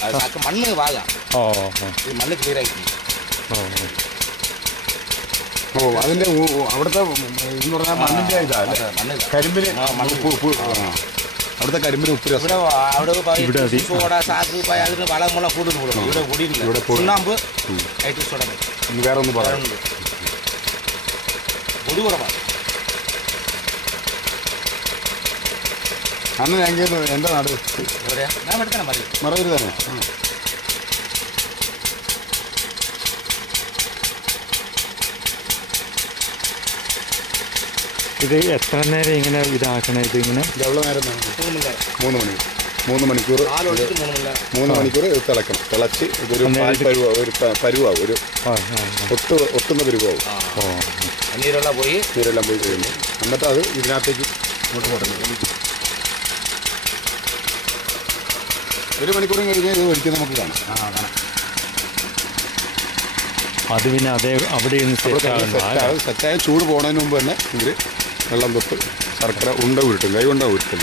മണ്ണ് വാകാം. മണ്ണ് ക്ലിയർ ആക്കി. അതിന്റെ അവിടുത്തെ എന്ന് പറഞ്ഞാൽ മണ്ണിന്റെ ഇതാണ് കരിമ്പിന് അവിടുത്തെ കരിമ്പിന് ഉപ്പ് രസം. അവിടെ സോഡ സാഗ് അതിന് വളമുള്ള കൂടുതൽ കൂടും. ഇവിടെ കൂടിയില്ല. ഇവിടെ ചുണ്ണാമ്പ് ആയിട്ട് സോഡ വേറെ ഒന്നും പറയാം. പൊടി കുറവാണ്. അന്ന് ഞാൻ എൻ്റെ നാട് എവിടെയാ? ഞാൻ എടുത്തന്നെ മറവൂർ തന്നെ. ഇത് എത്ര നേരം ഇങ്ങനെ ഇതാക്കണം? ഇത് ഇങ്ങനെ എவ்வளோ നേരം? 3 മണിക്കൂർ തിളക്കണം. തിളച്ച് ഇതൊരു പരുവാവും. ഒരു ഒട്ടുന്ന പരുവാവും. നീരെല്ലാം പോയി കഴിയുമ്പോൾ എന്നിട്ട് അത് ഇതിനകത്തേക്ക് ഇങ്ങോട്ട് കൊടുക്കണം. 1 മണിക്കൂറും കഴിഞ്ഞാൽ ഇത് ഒരിക്കൽ നമുക്ക് കാണാം. അത് പിന്നെ അതേ അവിടെ സെറ്റായ ചൂട് പോകുന്നതിന് മുമ്പ് തന്നെ ഇവർ വെള്ളം തൊട്ട് ശർക്കര ഉണ്ട ഉരുട്ടും. കൈ കൊണ്ട ഉരുട്ടും.